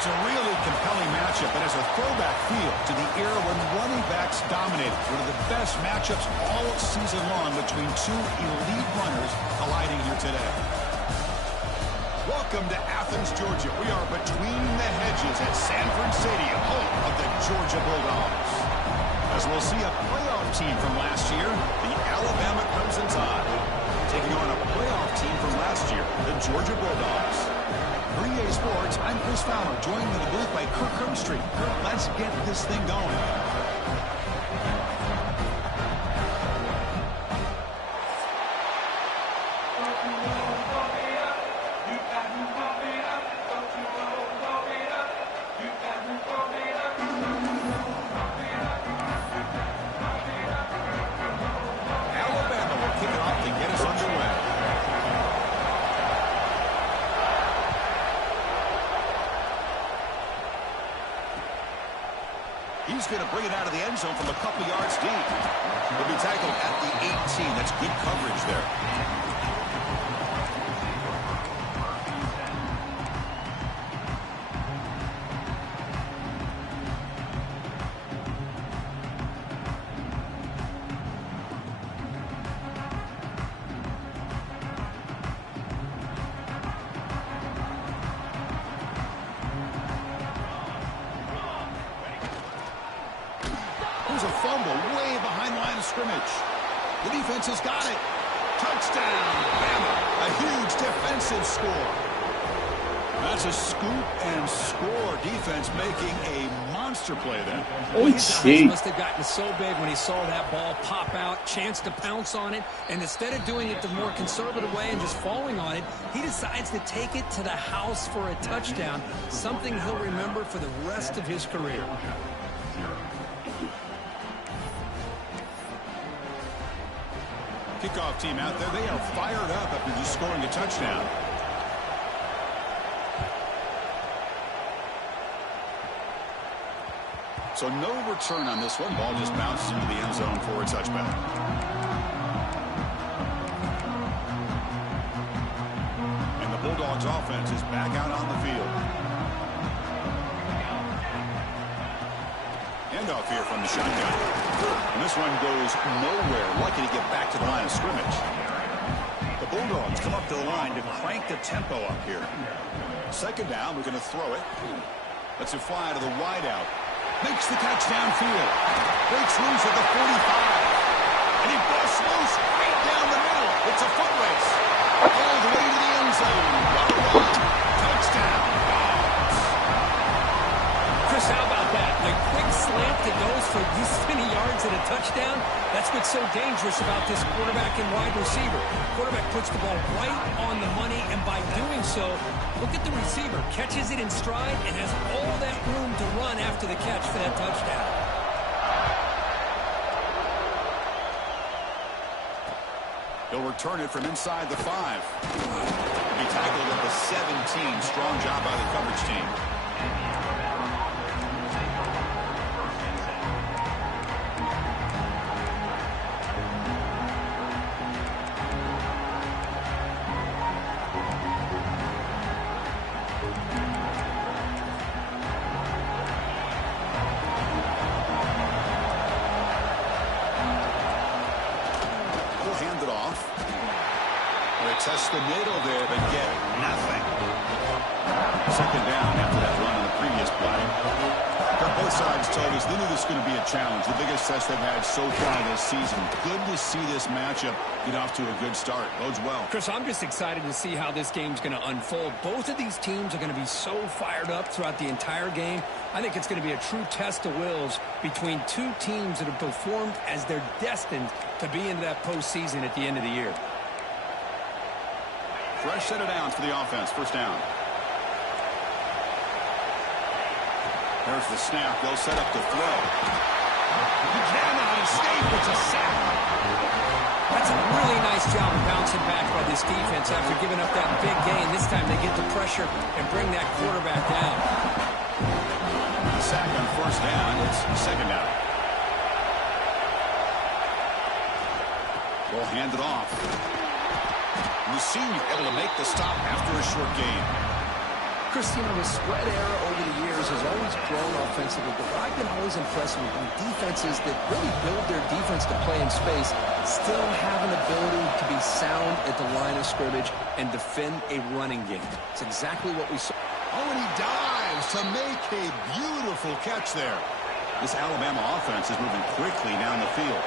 It's a really compelling matchup. It has a throwback feel to the era when running backs dominated. One of the best matchups all season long between two elite runners colliding here today. Welcome to Athens, Georgia. We are between the hedges at Sanford Stadium, home of the Georgia Bulldogs. As we'll see a playoff team from last year, the Alabama Crimson Tide, taking on a playoff team from last year, the Georgia Bulldogs. For EA Sports, I'm Chris Fowler, joined in the booth by Kirk Hermstreet. Kirk, let's get this thing going. He's going to bring it out of the end zone from a couple yards deep. He'll be tackled at the 18. That's good coverage there. There's a fumble way behind the line of scrimmage. The defense has got it. Touchdown, Bama. A huge defensive score. That's a scoop and score. Defense making a monster play there. Oh, He must have gotten so big when he saw that ball pop out, chance to pounce on it, and instead of doing it the more conservative way and just falling on it, he decides to take it to the house for a touchdown, something he'll remember for the rest of his career. Kickoff team out there. They are fired up after just scoring a touchdown. So no return on this one. Ball just bounces into the end zone for a touchback. And the Bulldogs offense is back out on the field. Handoff here from the shotgun. And this one goes nowhere. Lucky to get back to the line of scrimmage. The Bulldogs come up to the line to crank the tempo up here. Second down, we're going to throw it. Lets it fly to the wideout. Makes the catch downfield. Breaks loose at the 45. And he busts loose right down the middle. It's a foot race. All the way to the end zone. Touchdown. Chris, how about that? The quick slant that goes for this many yards and a touchdown. That's what's so dangerous about this quarterback and wide receiver. Quarterback puts the ball right on the money, and by doing so, look at the receiver. Catches it in stride and has all that room to run after the catch for that touchdown. He'll return it from inside the 5. He'll be tackled at the 17. Strong job by the coverage team. Test the middle there, but get nothing. Second down after that run on the previous play. Both sides told us they knew this was going to be a challenge. The biggest test they've had so far this season. Good to see this matchup get off to a good start. Bodes well. Chris, I'm just excited to see how this game's going to unfold. Both of these teams are going to be so fired up throughout the entire game. I think it's going to be a true test of wills between two teams that have performed as they're destined to be into that postseason at the end of the year. Fresh set of downs for the offense. First down. There's the snap. They'll set up the throw. He cannot escape. It's a sack. That's a really nice job of bouncing back by this defense after giving up that big gain. This time they get the pressure and bring that quarterback down. The sack on first down. It's second down. We'll hand it off. The senior able to make the stop after a short gain. Chris, you know, the spread era over the years has always grown offensively, but I've been always impressed with defenses that really build their defense to play in space, still have an ability to be sound at the line of scrimmage and defend a running game. It's exactly what we saw. Oh, and he dives to make a beautiful catch there. This Alabama offense is moving quickly down the field.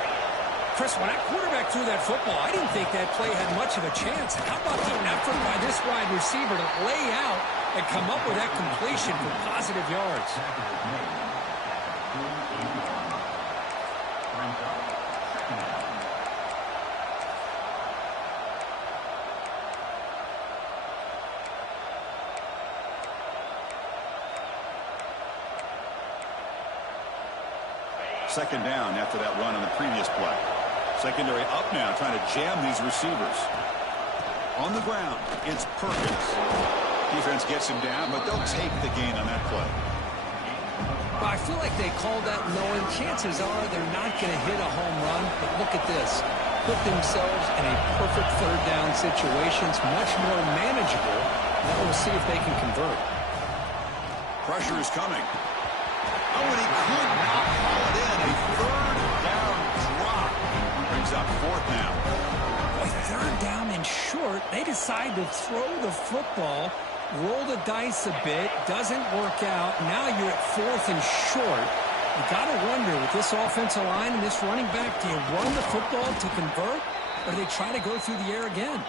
Chris, when that quarterback threw that football, I didn't think that play had much of a chance. How about the effort by this wide receiver to lay out and come up with that completion for positive yards? Second down after that run on the previous play. Secondary up now, trying to jam these receivers. On the ground, it's Perkins. Defense gets him down, but they'll take the gain on that play. Well, I feel like they called that knowing chances are they're not going to hit a home run. But look at this. Put themselves in a perfect third down situation. It's much more manageable. Now we'll see if they can convert. Pressure is coming. Oh, and he could not haul it in. A third down drop. Brings up fourth down. A third down and short. They decide to throw the football, roll the dice a bit. Doesn't work out. Now you're at fourth and short. You got to wonder, with this offensive line and this running back, do you run the football to convert, or do they try to go through the air again?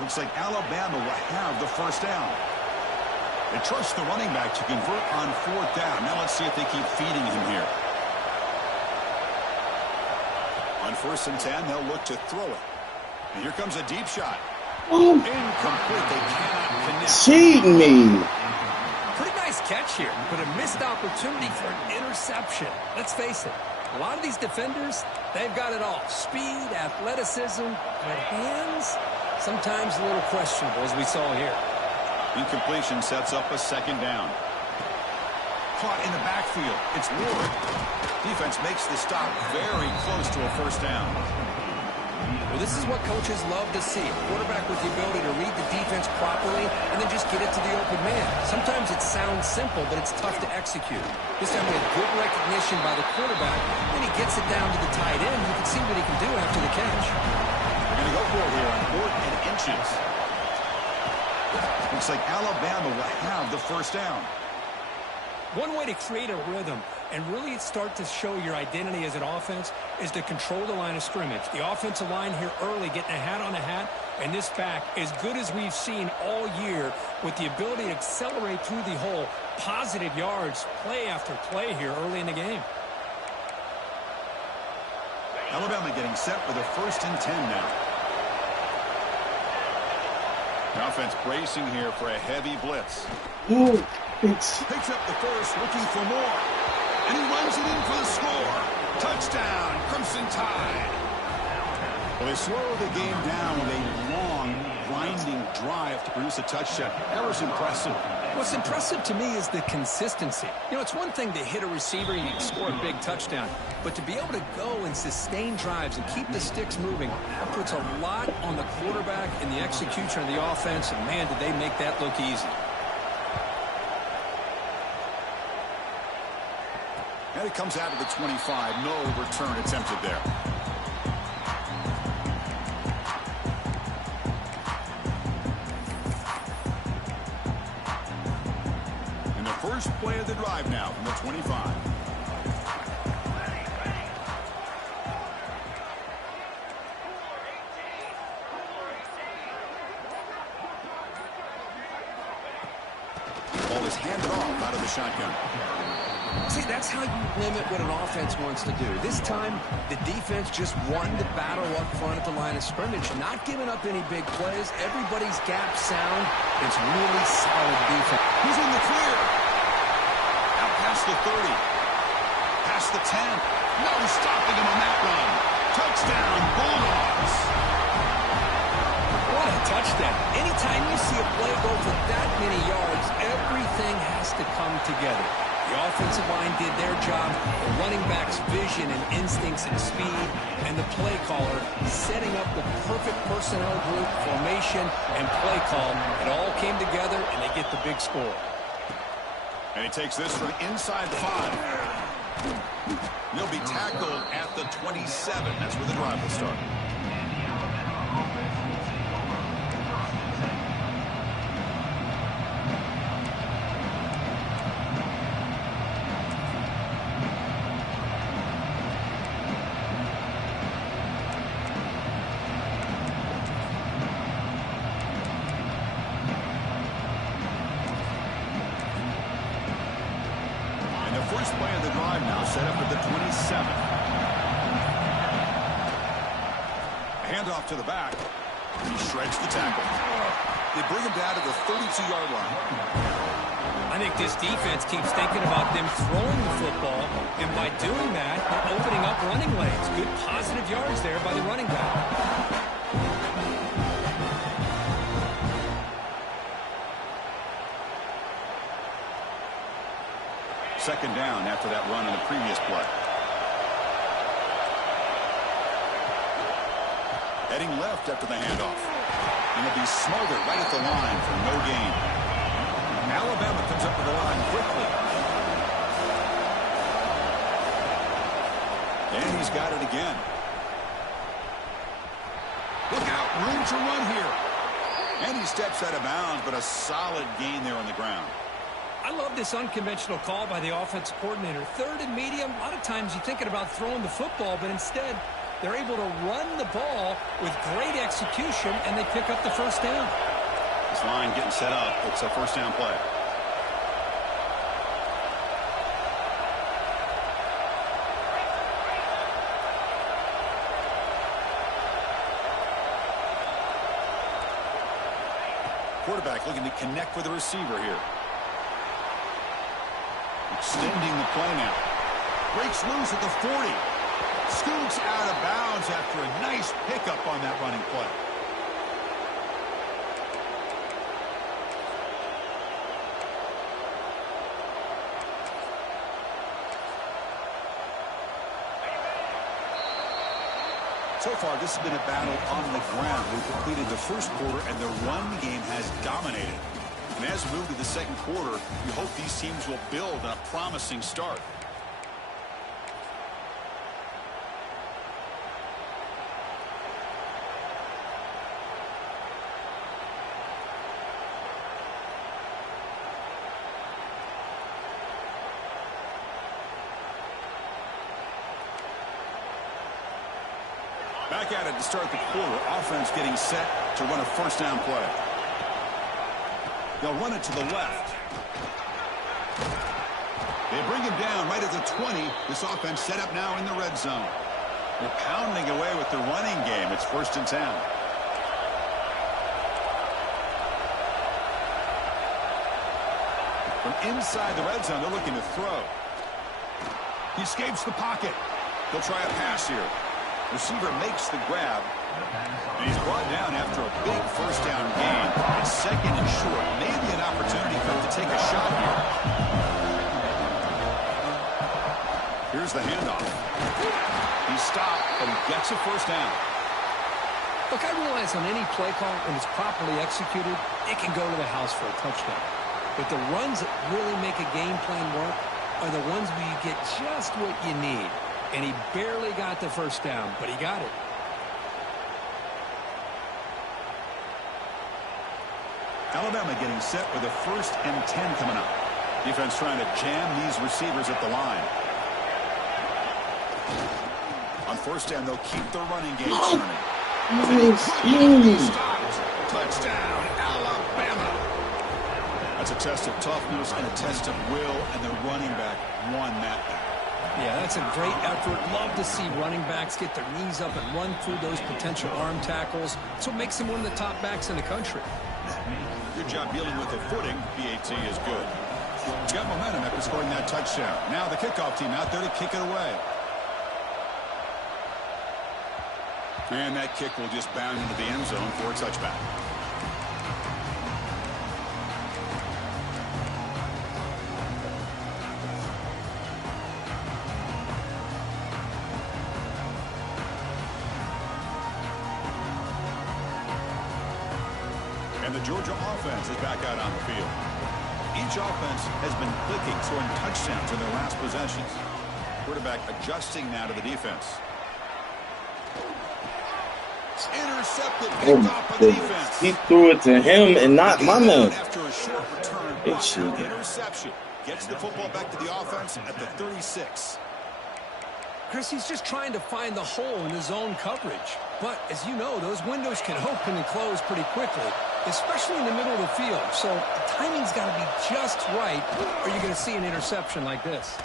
Looks like Alabama will have the first down. They trust the running back to convert on fourth down. Now let's see if they keep feeding him here. On 1st and 10, they'll look to throw it. And here comes a deep shot. Oh. Incomplete. They cannot connect. Cheating me. Pretty nice catch here, but a missed opportunity for an interception. Let's face it, a lot of these defenders, they've got it all. Speed, athleticism, but hands, sometimes a little questionable, as we saw here. Incompletion sets up a second down. Caught in the backfield. It's Ward. Defense makes the stop very close to a first down. Well, this is what coaches love to see. A quarterback with the ability to read the defense properly and then just get it to the open man. Sometimes it sounds simple, but it's tough to execute. This time we had good recognition by the quarterback. Then he gets it down to the tight end. You can see what he can do after the catch. We're going to go for it here on 4th and inches. Looks like Alabama will have the first down. One way to create a rhythm and really start to show your identity as an offense is to control the line of scrimmage. The offensive line here early getting a hat on a hat, and this back as good as we've seen all year with the ability to accelerate through the hole. Positive yards, play after play here early in the game. Alabama getting set for the 1st and 10 now. The offense bracing here for a heavy blitz. Oh, Picks up the first, looking for more. And he runs it in for the score. Touchdown, Crimson Tide. Well, they slow the game down with a long, grinding drive to produce a touchdown. That was impressive. What's impressive to me is the consistency. You know, it's one thing to hit a receiver and you score a big touchdown, but to be able to go and sustain drives and keep the sticks moving, that puts a lot on the quarterback and the execution of the offense, and man, did they make that look easy. And it comes out of the 25. No return attempted there. And the first play of the drive now from the 25. Ball is handed off out of the shotgun. See, that's how you limit what an offense wants to do. This time, the defense just won the battle up front at the line of scrimmage, not giving up any big plays. Everybody's gap sound. It's really solid defense. He's in the clear. Out past the 30. Past the 10. No stopping him on that run. Touchdown, Bulldogs. What a touchdown. Anytime you see a play go for that many yards, everything has to come together. The offensive line did their job, the running back's vision and instincts and speed, and the play caller setting up the perfect personnel group, formation, and play call. It all came together, and they get the big score. And he takes this from inside the 5. He'll be tackled at the 27. That's where the drive will start. First play of the drive now set up at the 27. Handoff to the back. He shreds the tackle. They bring him down to the 32-yard line. I think this defense keeps thinking about them throwing the football, and by doing that, they're opening up running lanes. Good positive yards there by the running back. Second down after that run on the previous play. Heading left after the handoff. And he'll be smothered right at the line for no gain. Alabama comes up to the line quickly. And he's got it again. Look out, room to run here. And he steps out of bounds, but a solid gain there on the ground. I love this unconventional call by the offensive coordinator. Third and medium, a lot of times you're thinking about throwing the football, but instead they're able to run the ball with great execution, and they pick up the first down. This line getting set up. It's a first down play. Quarterback looking to connect with the receiver here. Extending the play now. Breaks loose at the 40. Scoots out of bounds after a nice pickup on that running play. So far, this has been a battle on the ground. We've completed the first quarter, and the run game has dominated. And as we move to the second quarter, you hope these teams will build on a promising start. Back at it to start the quarter. Offense getting set to run a first down play. They'll run it to the left. They bring him down right at the 20. This offense set up now in the red zone. They're pounding away with the running game. It's 1st and 10. From inside the red zone, they're looking to throw. He escapes the pocket. They'll try a pass here. Receiver makes the grab, and he's brought down after a big first down gain. It's 2nd and short. Maybe an opportunity for him to take a shot here. Here's the handoff. He's stopped, but he gets a first down. Look, I realize on any play call, when it's properly executed, it can go to the house for a touchdown. But the runs that really make a game plan work are the ones where you get just what you need. And he barely got the first down, but he got it. Alabama getting set with a 1st and 10 coming up. Defense trying to jam these receivers at the line. On first down, they'll keep the running game turning. Touchdown, Alabama. That's a test of toughness and a test of will, and the running back won that back. Yeah, that's a great effort. Love to see running backs get their knees up and run through those potential arm tackles. That's what makes him one of the top backs in the country. Good job dealing with the footing. BAT is good. He's got momentum after scoring that touchdown. Now the kickoff team out there to kick it away. And that kick will just bound into the end zone for a touchback. And the Georgia offense is back out on the field. Each Each offense has been clicking, scoring touchdowns in their last possessions. Quarterback adjusting now to the defense. Intercepted, picked off by the defense. He threw it to him and not my man. After a short return, interception. Gets the football back to the offense at the 36. Chris, he's just trying to find the hole in his zone coverage. But, as you know, those windows can open and close pretty quickly, especially in the middle of the field. So the timing's got to be just right, or you're going to see an interception like this.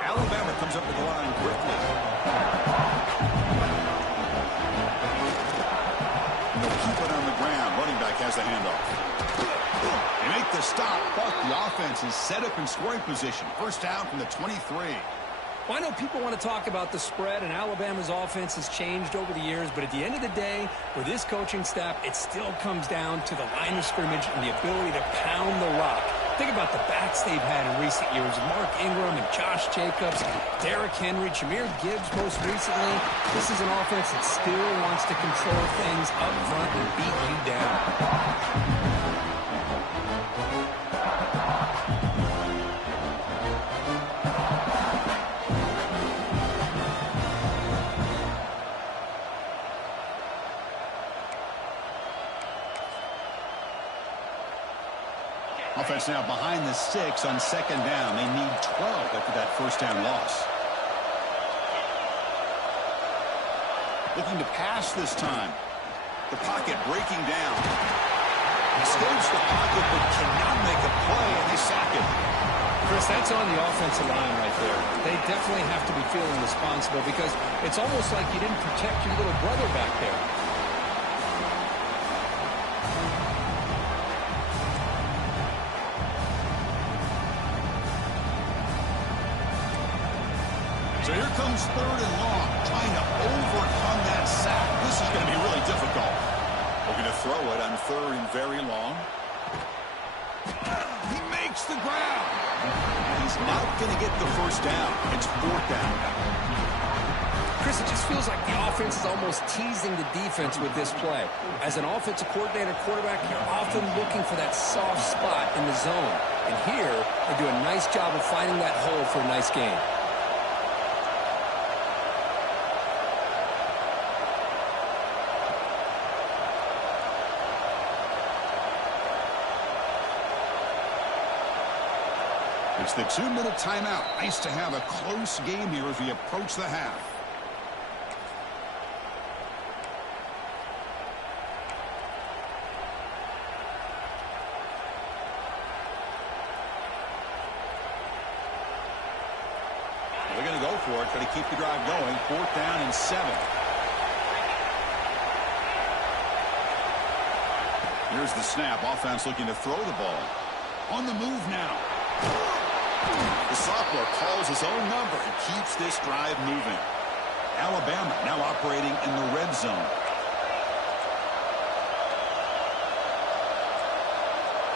Alabama comes up to the line quickly. And they'll keep it on the ground. Running back has the handoff. They make the stop, but the offense is set up in scoring position. First down from the 23. Well, I know people want to talk about the spread, and Alabama's offense has changed over the years, but at the end of the day, for this coaching staff, it still comes down to the line of scrimmage and the ability to pound the rock. Think about the backs they've had in recent years. Mark Ingram and Josh Jacobs, Derrick Henry, Jahmyr Gibbs most recently. This is an offense that still wants to control things up front and beat you down. Offense now behind the 6 on second down. They need 12 after that first down loss. Looking to pass this time. The pocket breaking down. Escapes the pocket but cannot make a play, and they sack him. Chris, that's on the offensive line right there. They definitely have to be feeling responsible because it's almost like you didn't protect your little brother back there. So here comes third and long, trying to overcome that sack. This is going to be really difficult. We're going to throw it on third and very long. He makes the grab. He's not going to get the first down. It's fourth down. Chris, it just feels like the offense is almost teasing the defense with this play. As an offensive coordinator, quarterback, you're often looking for that soft spot in the zone. And here, they do a nice job of finding that hole for a nice gain. It's the 2-minute timeout. Nice to have a close game here as we approach the half. They're going to go for it, try to keep the drive going. Fourth down and 7. Here's the snap. Offense looking to throw the ball. On the move now. The sophomore calls his own number and keeps this drive moving. Alabama now operating in the red zone.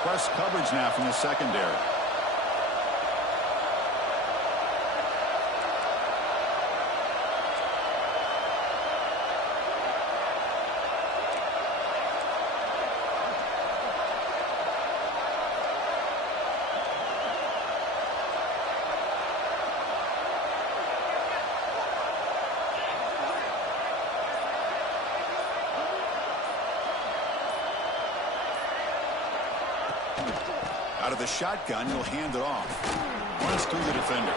Press coverage now from the secondary. Out of the shotgun, he'll hand it off. Runs through the defender.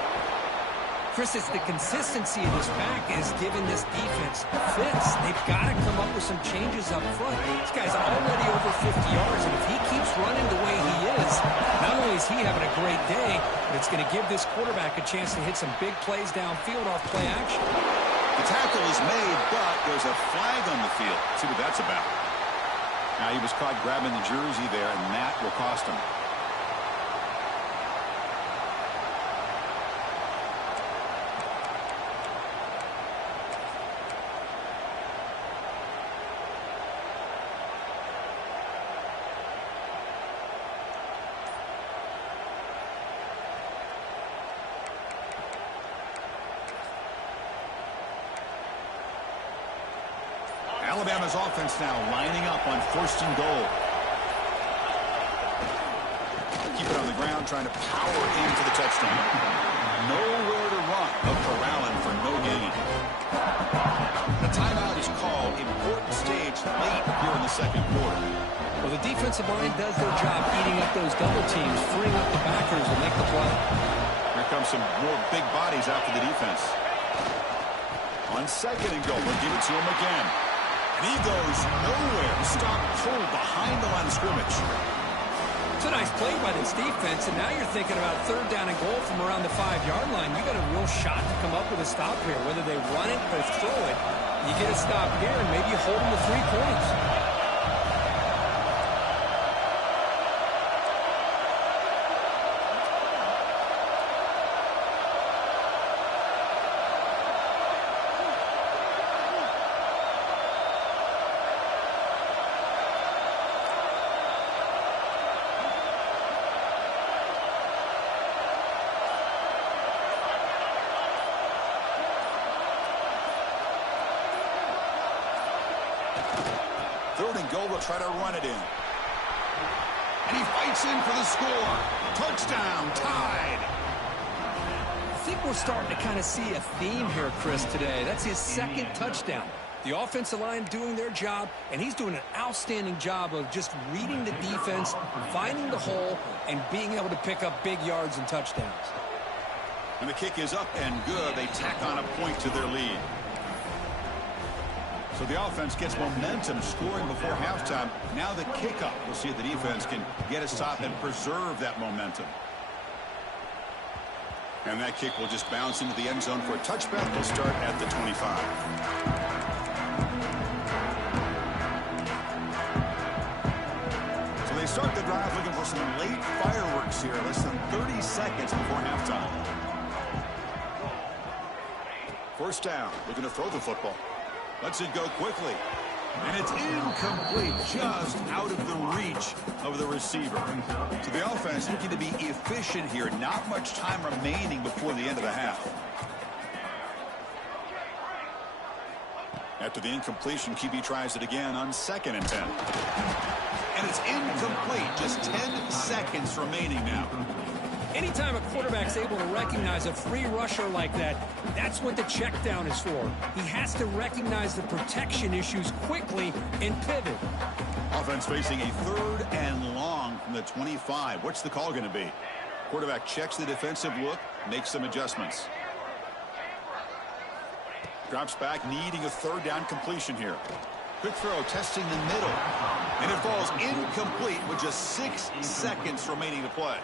Chris, it's the consistency of this back is giving this defense fits. They've got to come up with some changes up front. This guy's already over 50 yards, and if he keeps running the way he is, not only is he having a great day, but it's going to give this quarterback a chance to hit some big plays downfield off play action. The tackle is made, but there's a flag on the field. Let's see what that's about. Now he was caught grabbing the jersey there, and that will cost him. Alabama's offense now lining up on first and goal. Keep it on the ground, trying to power into the touchdown. Nowhere to run, but corralling for no gain. The timeout is called. Important stage late here in the second quarter. Well, the defensive line does their job eating up those double teams, freeing up the backers to make the play. Here comes some more big bodies after the defense. On second and goal, we'll give it to him again. And he goes nowhere. Stop cold behind the line of scrimmage. It's a nice play by this defense, and now you're thinking about third down and goal from around the 5-yard line. You got a real shot to come up with a stop here. Whether they run it or throw it, you get a stop here, and maybe you hold them to 3 points. Third and goal, will try to run it in. And he fights in for the score. Touchdown, tied. I think we're starting to kind of see a theme here, Chris, today. That's his second touchdown. The offensive line doing their job, and he's doing an outstanding job of just reading the defense, finding the hole, and being able to pick up big yards and touchdowns. And the kick is up and good. They tack on a point to their lead. So the offense gets momentum, scoring before halftime. Now the kickoff. We'll see if the defense can get a stop and preserve that momentum. And that kick will just bounce into the end zone for a touchback. They'll start at the 25. So they start the drive looking for some late fireworks here. Less than 30 seconds before halftime. First down, looking to throw the football. Lets it go quickly. And it's incomplete, just out of the reach of the receiver. So the offense looking to be efficient here. Not much time remaining before the end of the half. After the incompletion, QB tries it again on 2nd and 10. And it's incomplete. Just 10 seconds remaining now. Anytime a quarterback's able to recognize a free rusher like that, that's what the check down is for. He has to recognize the protection issues quickly and pivot. Offense facing a 3rd and long from the 25. What's the call going to be? Quarterback checks the defensive look, makes some adjustments. Drops back, needing a 3rd down completion here. Quick throw, testing the middle. And it falls incomplete with just 6 seconds remaining to play.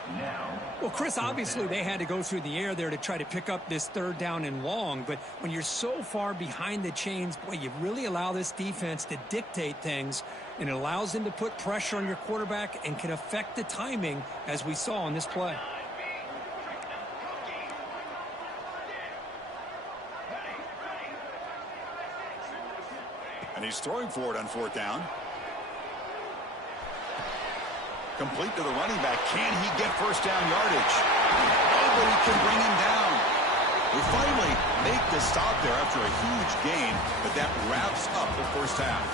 Well, Chris, obviously they had to go through the air there to try to pick up this 3rd down and long. But when you're so far behind the chains, boy, you really allow this defense to dictate things. And it allows them to put pressure on your quarterback and can affect the timing, as we saw on this play. And he's throwing for it on 4th down. Complete to the running back. Can he get first down yardage? Nobody can bring him down. We finally make the stop there after a huge gain, but that wraps up the first half.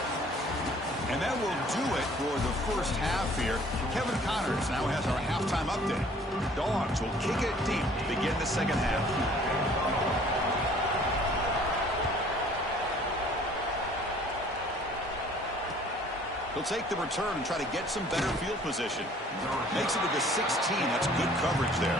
And that will do it for the first half here. Kevin Connors now has our halftime update. Dawgs will kick it deep to begin the second half. He'll take the return and try to get some better field position. Makes it to the 16. That's good coverage there.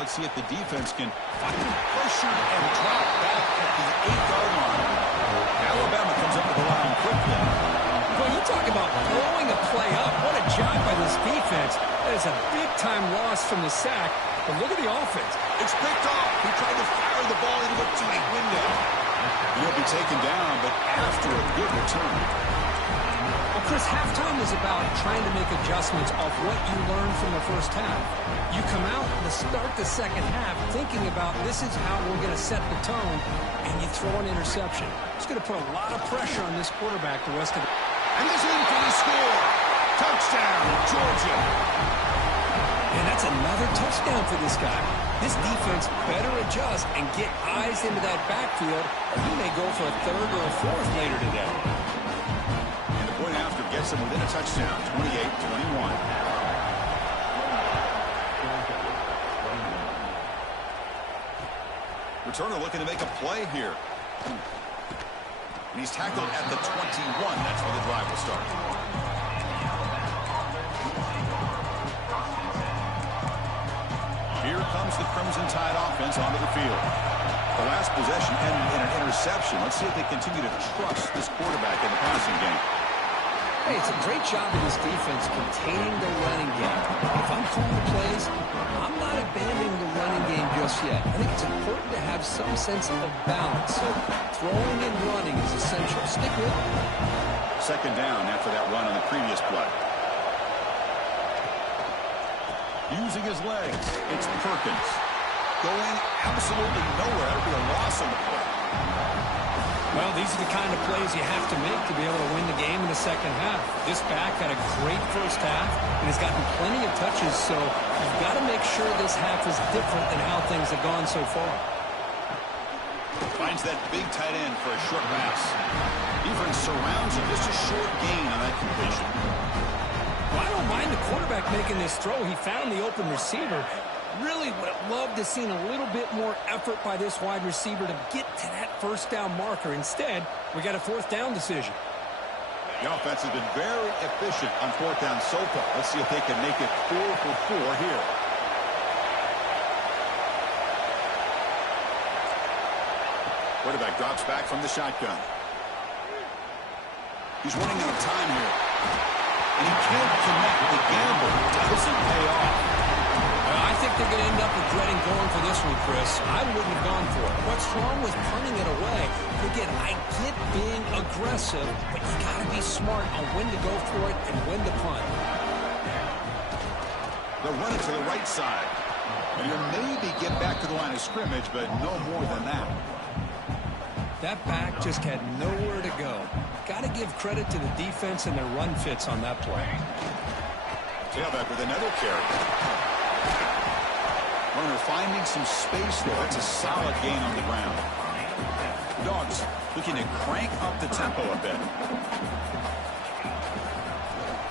Let's see if the defense can find pressure and drop back at the 8-yard line. Alabama comes up to the line quickly. Well, you talk about throwing a play up. What a job by this defense. That is a big-time loss from the sack. But look at the offense. It's picked off. He tried to fire the ball into a tight window. He'll be taken down, but after a good return. Well, Chris, halftime is about trying to make adjustments off what you learned from the first half. You come out to start the second half thinking about this is how we're going to set the tone, and you throw an interception. It's going to put a lot of pressure on this quarterback the rest of the... And he's in for the score. Touchdown, Georgia. And that's another touchdown for this guy. This defense better adjust and get eyes into that backfield, or he may go for a third or a fourth later today. And the point after gets him within a touchdown, 28-21. Returner looking to make a play here. And he's tackled at the 21. That's where the drive will start. Here comes the Crimson Tide offense onto the field. The last possession ended in an interception. Let's see if they continue to trust this quarterback in the passing game. Hey, it's a great job of this defense containing the running game. If I'm calling the plays, I'm not abandoning the running game just yet. I think it's important to have some sense of balance. So throwing and running is essential. Stick with it. Second down after that run on the previous play. Using his legs, it's Perkins. Going absolutely nowhere. That'll be a loss on the play. Well, these are the kind of plays you have to make to be able to win the game in the second half. This back had a great first half and has gotten plenty of touches, so you've got to make sure this half is different than how things have gone so far. Finds that big tight end for a short pass. Defense surrounds him. Just a short gain on that completion. Well, I don't mind the quarterback making this throw. He found the open receiver. Really would have loved to have seen a little bit more effort by this wide receiver to get to that first down marker. Instead, we got a fourth down decision. The offense has been very efficient on fourth down so far. Let's see if they can make it 4 for 4 here. Quarterback drops back from the shotgun. He's running out of time here. And he can't connect. The gamble doesn't pay off. I think they're going to end up regretting going for this one, Chris. I wouldn't have gone for it. What's wrong with punting it away? Again, I get being aggressive, but you got to be smart on when to go for it and when to punt. They'll run it to the right side. And you'll maybe get back to the line of scrimmage, but no more than that. That back just had nowhere to go. Got to give credit to the defense and their run fits on that play. Tailback with another carry. Runner finding some space there. That's a solid gain on the ground. Dawgs looking to crank up the tempo a bit.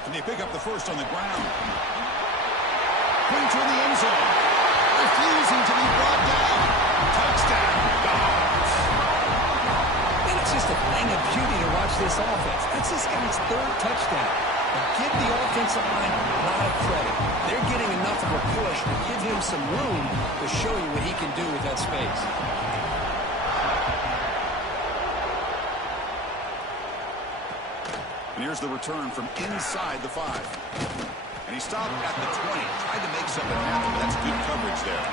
And they pick up the first on the ground. Putting toward the end zone. Refusing to be brought down. Touchdown, Dawgs. And it's just a thing of beauty to watch this offense. That's this guy's third touchdown. But give the offensive line a lot of credit. They're getting enough of a push to give him some room to show you what he can do with that space. And here's the return from inside the 5. And he stopped at the 20. Tried to make something happen, but that's good coverage there.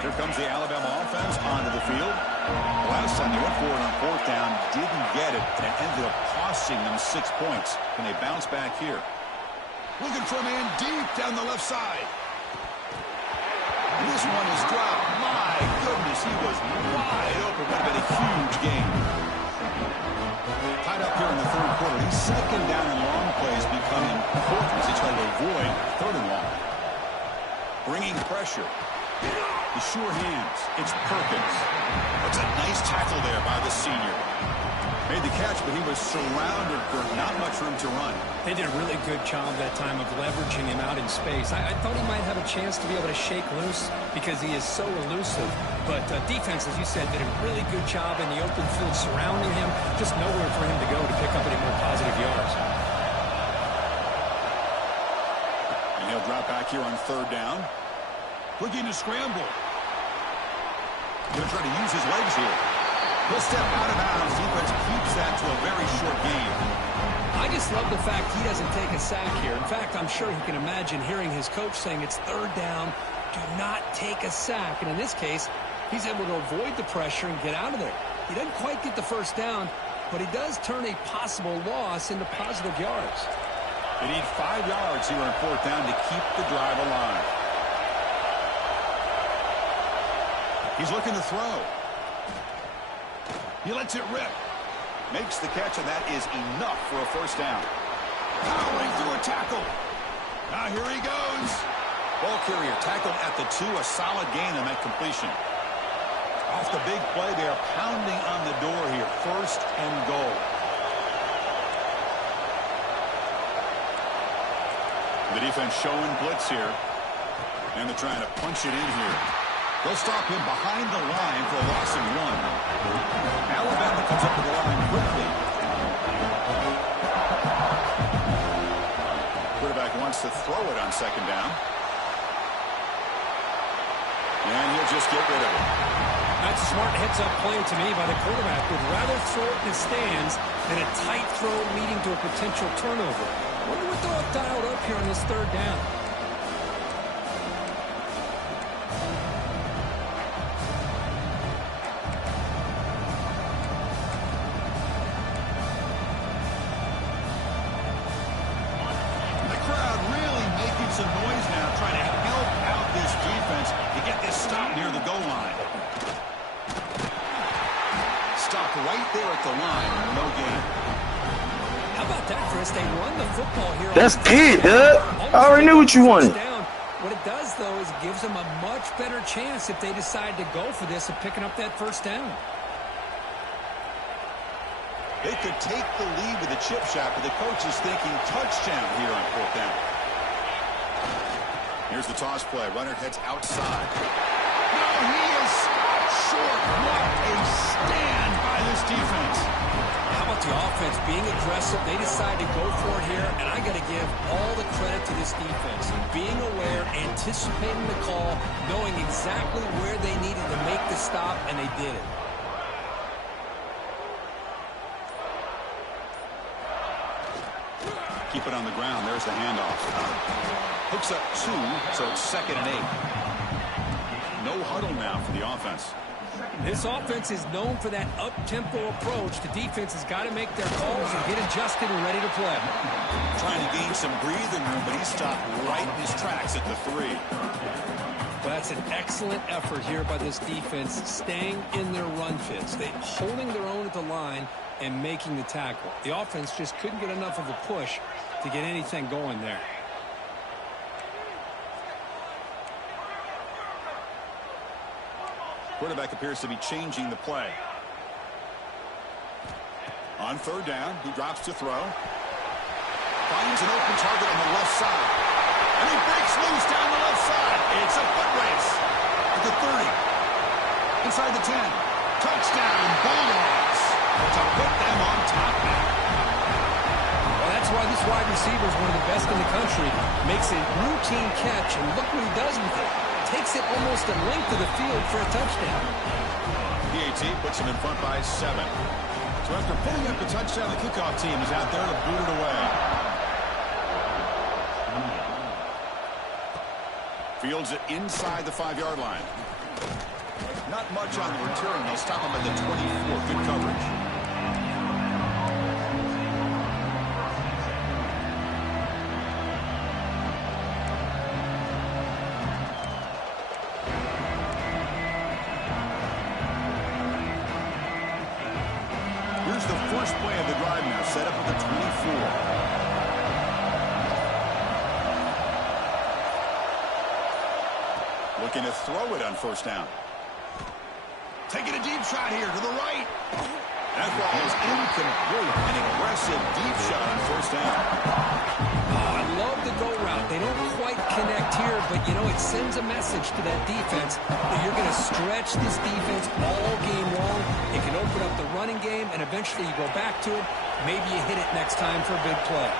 Here comes the Alabama offense onto the field. Last time they went for it on fourth down, didn't get it, and it ended up costing them 6 points. Can they bounce back here? Looking for a man deep down the left side. And this one is dropped. My goodness, he was wide open. Would have been a huge game. Tied up here in the third quarter. These second down and long plays become important as they try to avoid third and long. Bringing pressure. The sure hands. It's Perkins. That's a nice tackle there by the senior. Made the catch, but he was surrounded for not much room to run. They did a really good job that time of leveraging him out in space. I thought he might have a chance to be able to shake loose because he is so elusive. But defense, as you said, did a really good job in the open field surrounding him. Just nowhere for him to go to pick up any more positive yards. And he'll drop back here on third down. Looking to scramble. Going to try to use his legs here. He'll step out of bounds. Defense keeps that to a very short game. I just love the fact he doesn't take a sack here. In fact, I'm sure he can imagine hearing his coach saying it's third down, do not take a sack. And in this case, he's able to avoid the pressure and get out of there. He doesn't quite get the first down, but he does turn a possible loss into positive yards. They need 5 yards here on fourth down to keep the drive alive. He's looking to throw. He lets it rip. Makes the catch, and that is enough for a first down. Powering through a tackle. Now here he goes. Ball carrier tackled at the 2. A solid gain on that completion. Off the big play, they are pounding on the door here. First and goal. The defense showing blitz here. And they're trying to punch it in here. They'll stop him behind the line for a loss of 1. Alabama comes up to the line quickly. Quarterback wants to throw it on second down. And he'll just get rid of it. That's a smart heads-up play to me by the quarterback. Would rather throw it in the stands than a tight throw leading to a potential turnover. Wonder what they'll have dialed up here on this third down. That's it, Doug. I already knew what you wanted. What it does, though, is it gives them a much better chance if they decide to go for this of picking up that first down. They could take the lead with a chip shot, but the coach is thinking touchdown here on fourth down. Here's the toss play. Runner heads outside. No, he is short. What a stand by this defense. How about the offense being aggressive? They decide to go for it here, and I got to give all the credit to this defense. Being aware, anticipating the call, knowing exactly where they needed to make the stop, and they did it. Keep it on the ground. There's the handoff. Hooks up 2, so it's 2nd and 8. No huddle now for the offense. This offense is known for that up-tempo approach. The defense has got to make their calls and get adjusted and ready to play. Trying to gain some breathing room, but he stopped right in his tracks at the 3. That's an excellent effort here by this defense, staying in their run fits. They holding their own at the line and making the tackle. The offense just couldn't get enough of a push to get anything going there. Quarterback appears to be changing the play. On third down, he drops to throw. Finds an open target on the left side. And he breaks loose down the left side. It's a foot race. At the 30. Inside the 10. Touchdown, Bulldogs. To put them on top now. Well, that's why this wide receiver is one of the best in the country. Makes a routine catch, and look what he does with it. Takes it almost a length of the field for a touchdown. PAT puts him in front by 7. So after putting up the touchdown, the kickoff team is out there to boot it away. Fields it inside the 5-yard line. Not much on the return. They'll stop him at the 24. Good coverage. First play of the drive now, set up at the 24. Looking to throw it on first down. Taking a deep shot here to the right. That ball is incomplete. An aggressive deep shot on first down. Oh, I love the go route. They don't quite connect here, but, you know, it sends a message to that defense that you're going to stretch this defense all game long. It can open up the running game, and eventually you go back to it. Maybe you hit it next time for a big play.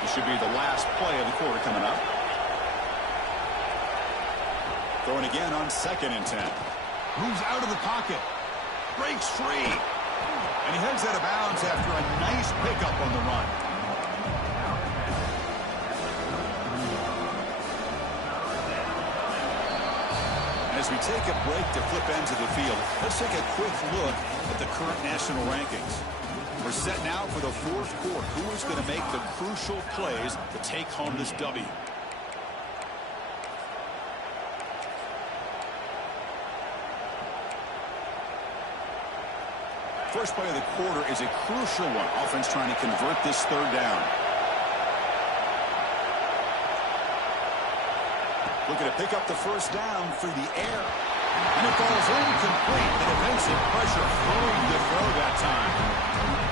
This should be the last play of the quarter coming up. Throwing again on 2nd and 10. Moves out of the pocket. Breaks free. And he heads out of bounds after a nice pickup on the run. As we take a break to flip ends of the field, let's take a quick look at the current national rankings. We're set now for the fourth quarter. Who is going to make the crucial plays to take home this W? First play of the quarter is a crucial one. Offense trying to convert this third down. Looking to pick up the first down through the air. And it falls incomplete. The defensive pressure hurried the throw that time.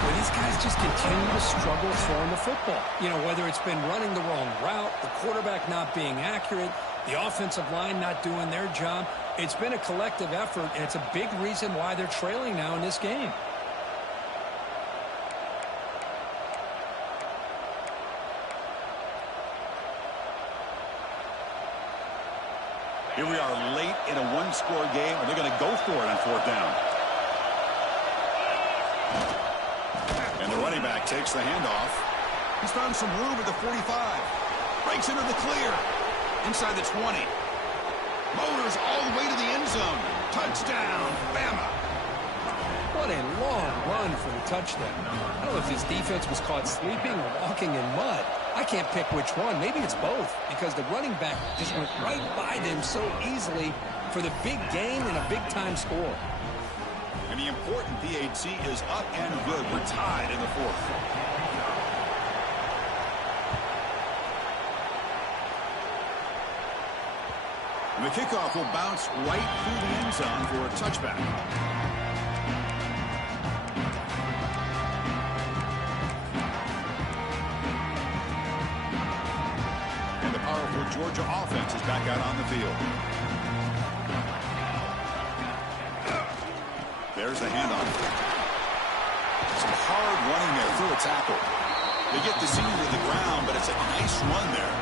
Well, these guys just continue to struggle throwing the football. You know, whether it's been running the wrong route, the quarterback not being accurate, the offensive line not doing their job. It's been a collective effort, and it's a big reason why they're trailing now in this game. Here we are late in a one-score game. Are they going to go for it on fourth down? And the running back takes the handoff. He's found some room at the 45. Breaks into the clear. Inside the 20. Motors all the way to the end zone. Touchdown, Bama. What a long run for the touchdown. I don't know if his defense was caught sleeping or walking in mud. I can't pick which one. Maybe it's both, because the running back just went right by them so easily for the big gain and a big-time score. And the important PAT is up and good. We're tied in the fourth. And the kickoff will bounce right through the end zone for a touchback. Georgia offense is back out on the field. There's the handoff. Some hard running there through a tackle. They get the senior to the ground, but it's a nice run there.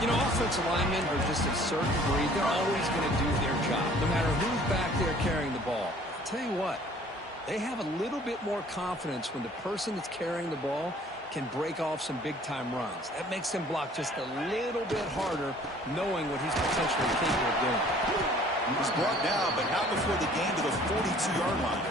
You know, offensive linemen are just a certain breed. They're always going to do their job, no matter who's back there carrying the ball. I'll tell you what, they have a little bit more confidence when the person that's carrying the ball can break off some big-time runs. That makes him block just a little bit harder, knowing what he's potentially capable of doing. He's brought down, but not before the gain to the 42-yard line.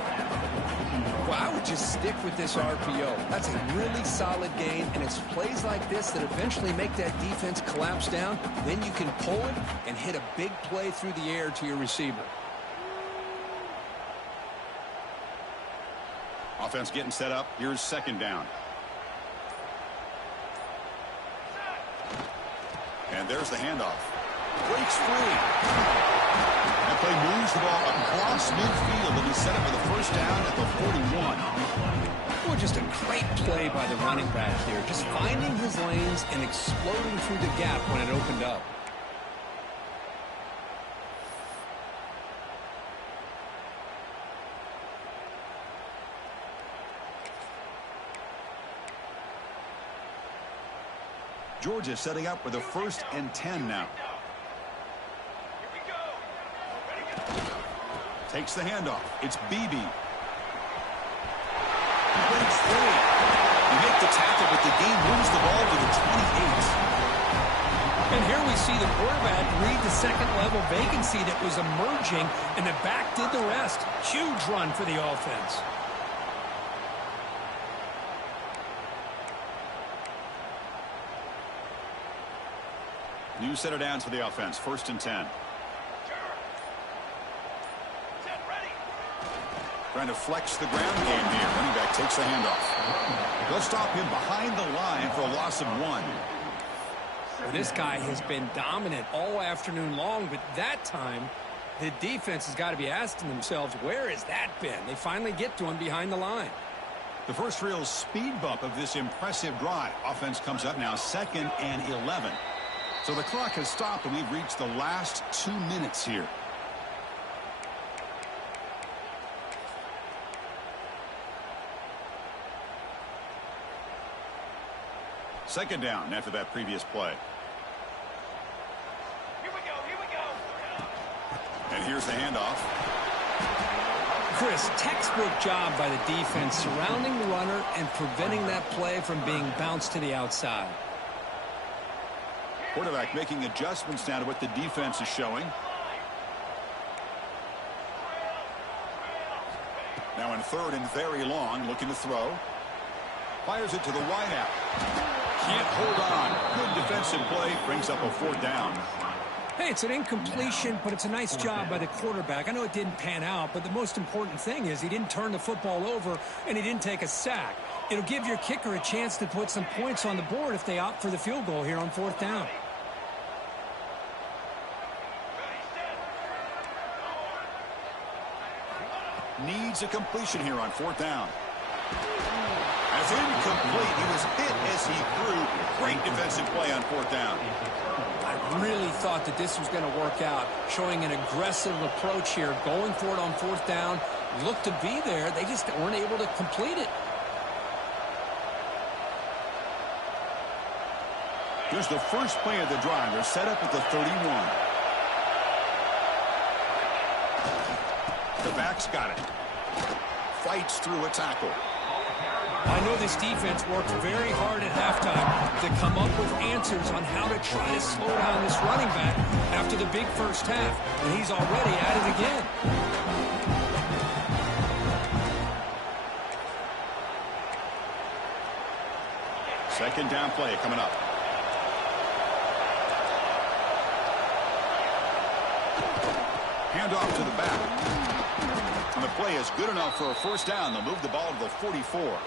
Well, I would just stick with this RPO. That's a really solid gain, and it's plays like this that eventually make that defense collapse down. Then you can pull it and hit a big play through the air to your receiver. Offense getting set up. Here's second down. And there's the handoff. Breaks free. That play moves the ball across midfield, and he's set up for the first down at the 41. Well, just a great play by the running back here. Just finding his lanes and exploding through the gap when it opened up. Georgia setting up with a 1st and 10 now. Takes the handoff. It's BB. He breaks free. You make the tackle, but the game moves the ball to the 28. And here we see the quarterback read the second-level vacancy that was emerging, and the back did the rest. Huge run for the offense. New set of downs for the offense. 1st and 10. Trying to flex the ground game here. Running back takes the handoff. They'll stop him behind the line for a loss of 1. Well, this guy has been dominant all afternoon long, but that time the defense has got to be asking themselves, where has that been? They finally get to him behind the line. The first real speed bump of this impressive drive. Offense comes up now 2nd and 11. So the clock has stopped, and we've reached the last 2 minutes here. Second down after that previous play. Here we go. And here's the handoff. Chris, textbook job by the defense surrounding the runner and preventing that play from being bounced to the outside. Quarterback making adjustments now to what the defense is showing. Now in 3rd and very long, looking to throw. Fires it to the wideout. Can't hold on. Good defensive play. Brings up a 4th down. Hey, it's an incompletion, but it's a nice job by the quarterback. I know it didn't pan out, but the most important thing is he didn't turn the football over and he didn't take a sack. It'll give your kicker a chance to put some points on the board if they opt for the field goal here on 4th down. Needs a completion here on 4th down. As incomplete, he was hit as he threw. Great defensive play on 4th down. I really thought that this was going to work out, showing an aggressive approach here, going for it on 4th down. Looked to be there. They just weren't able to complete it. Here's the first play of the drive. They're set up at the 31. The back's got it. Fights through a tackle. I know this defense worked very hard at halftime to come up with answers on how to try to slow down this running back after the big first half, and he's already at it again. Second down play coming up. Hand off to the back. And the play is good enough for a 1st down. They'll move the ball to the 44.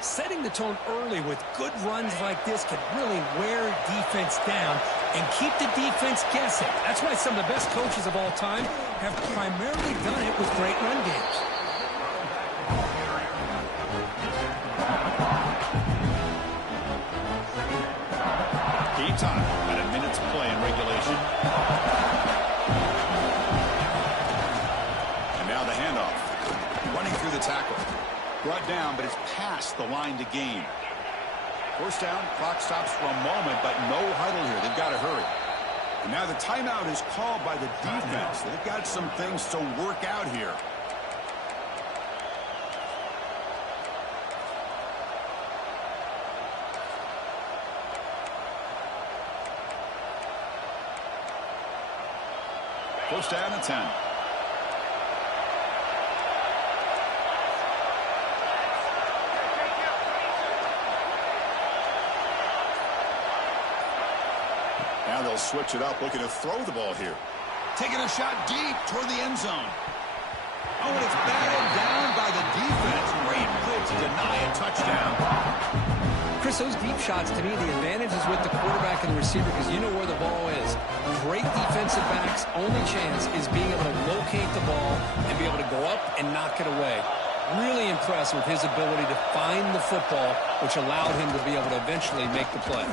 Setting the tone early with good runs like this can really wear defense down and keep the defense guessing. That's why some of the best coaches of all time have primarily done it with great run games. Game time at a minute's play in regulation. And now the handoff. Running through the tackle. Brought down, but it's past the line to gain. 1st down, clock stops for a moment, but no huddle here. They've got to hurry. And now the timeout is called by the defense. They've got some things to work out here. First down and 10. Now they'll switch it up, looking to throw the ball here. Taking a shot deep toward the end zone. Oh, and it's batted down by the defense. Great play to deny a touchdown. Chris, those deep shots, to me, the advantage is with the quarterback and the receiver because you know where the ball is. Great defensive backs' only chance is being able to locate the ball and be able to go up and knock it away. Really impressed with his ability to find the football, which allowed him to be able to eventually make the play.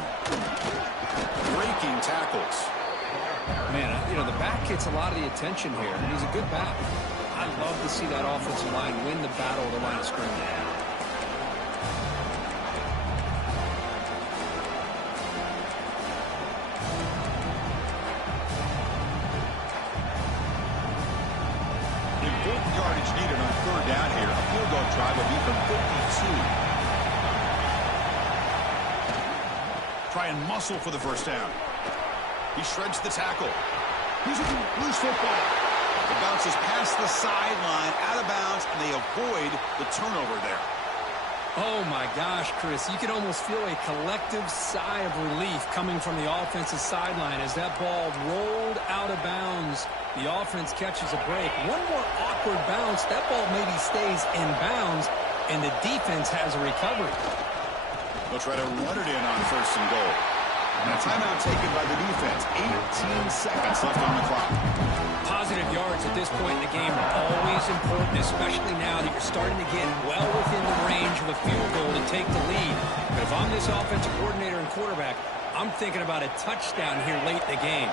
Breaking tackles. Man, you know, the back gets a lot of the attention here. He's a good back. I love to see that offensive line win the battle of the line of scrimmage. Important yardage needed on 3rd down here. A field goal try will be from 52. Try and muscle for the 1st down. He shreds the tackle. He's a loose football. It bounces past the sideline, out of bounds, and they avoid the turnover there. Oh, my gosh, Chris. You can almost feel a collective sigh of relief coming from the offensive sideline as that ball rolled out of bounds. The offense catches a break. One more awkward bounce. That ball maybe stays in bounds, and the defense has a recovery. They'll try to run it in on 1st and goal. And a timeout taken by the defense. 18 seconds left on the clock. Positive yards at this point in the game are always important, especially now that you're starting to get well within the range of a field goal to take the lead. But if I'm this offensive coordinator and quarterback, I'm thinking about a touchdown here late in the game.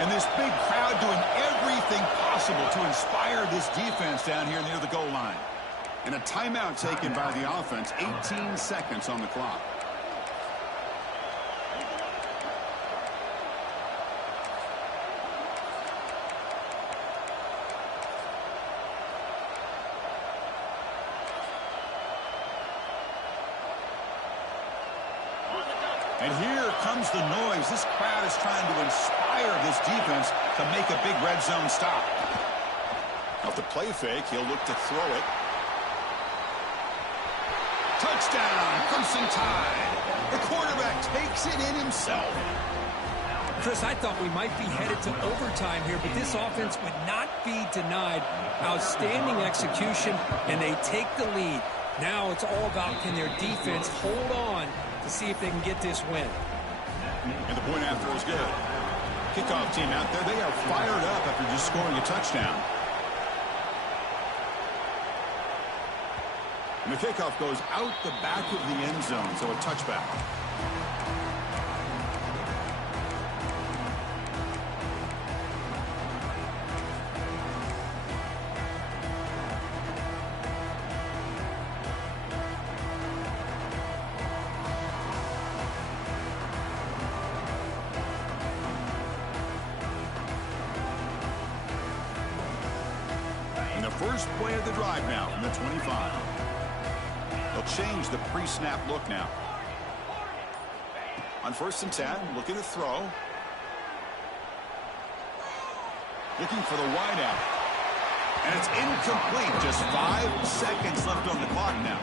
And this big crowd doing everything possible to inspire this defense down here near the goal line. And a timeout taken by the offense. 18 seconds on the clock. And here comes the noise. This crowd is trying to inspire this defense to make a big red zone stop. Off the play fake, he'll look to throw it. Touchdown, Crimson Tide. The quarterback takes it in himself. Chris, I thought we might be headed to overtime here, but this offense would not be denied. Outstanding execution, and they take the lead. Now it's all about can their defense hold on to see if they can get this win. And the point after is good. Kickoff team out there, they are fired up after just scoring a touchdown. And the kickoff goes out the back of the end zone, so a touchback. And the first play of the drive now from the 25. They'll change the pre-snap look now. On 1st and 10, looking to throw. Looking for the wideout. And it's incomplete. Just 5 seconds left on the clock now.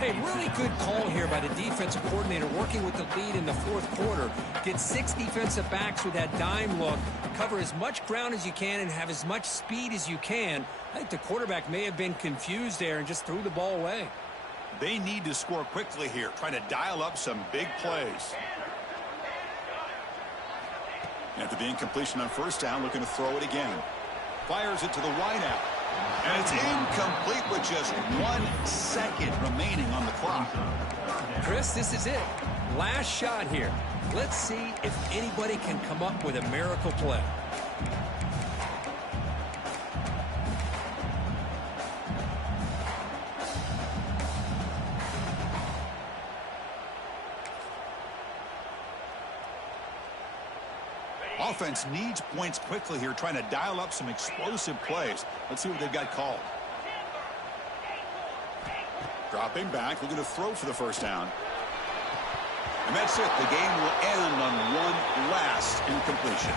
Hey, really good call here by the defensive coordinator working with the lead in the 4th quarter. Get 6 defensive backs with that dime look. Cover as much ground as you can and have as much speed as you can. I think the quarterback may have been confused there and just threw the ball away. They need to score quickly here, trying to dial up some big plays. After the incompletion on 1st down, looking to throw it again. Fires it to the wideout. And it's incomplete with just 1 second remaining on the clock. Chris, this is it. Last shot here. Let's see if anybody can come up with a miracle play. Offense needs points quickly here, trying to dial up some explosive plays. Let's see what they've got called. Dropping back, looking to throw for the 1st down. And that's it. The game will end on one last incompletion.